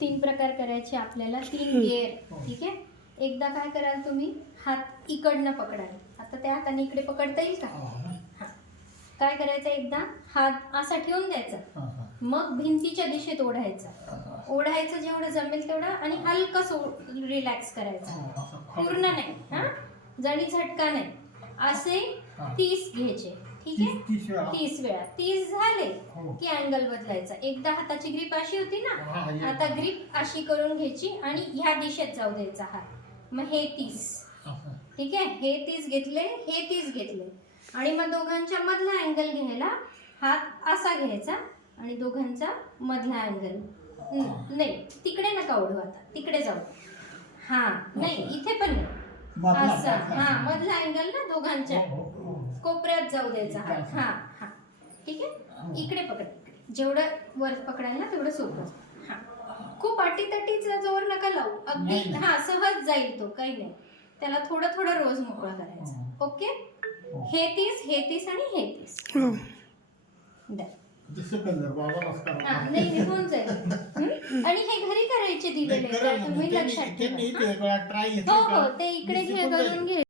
तीन प्रकार करायचे आपल्याला, 3 गेअर. ठीक आहे. एकदा काय कराल तुम्ही, हात इकडनं पकडाल. आता त्या हाताने इकडे पकडता येईल का? काय करायचं, एकदा हात असा ठेवून द्यायचा, मग भिंतीच्या दिशेत ओढायचं जेवढं जमेल तेवढं, आणि हलकं रिलॅक्स करायचं, पूर्ण नाही, जणी झटका नाही. असे 30 घ्यायचे. ठीक आहे. 30 वेळा. 30 झाले की अँगल बदलायचा. एकदा हाताची ग्रीप अशी होती ना, आता ग्रीप अशी करून घ्यायची आणि ह्या दिशेत जाऊ द्यायचा हात. मग हे 30. ठीक आहे. हे 30 घेतले, हे 30 घेतले, आणि मग दोघांच्या मधला अँगल घ्यायला हात असा घ्यायचा आणि दोघांचा मधला अँगल. नाही, तिकडे नका ओढू, आता तिकडे जाऊ. नाही, इथे पण नाही, असा. मधला अँगल ना दोघांच्या कोपऱ्यात जाऊ द्यायचा हात. ठीक आहे. इकडे पकड, जेवढं वर पकडाल ना तेवढं सोपं. खूप अटीतटीचा जोर नका लावू, अगदी सहज जाईल तो, काही नाही. त्याला थोडं थोडं रोज मोकळा करायचा. ओके. हे 30, हे 30 आणि हे 30. नाही, होऊन जाईल. आणि हे घरी करायचे दिलेले, तुम्ही लक्षात ठेवा. हो, ते इकडे घे, करून घे.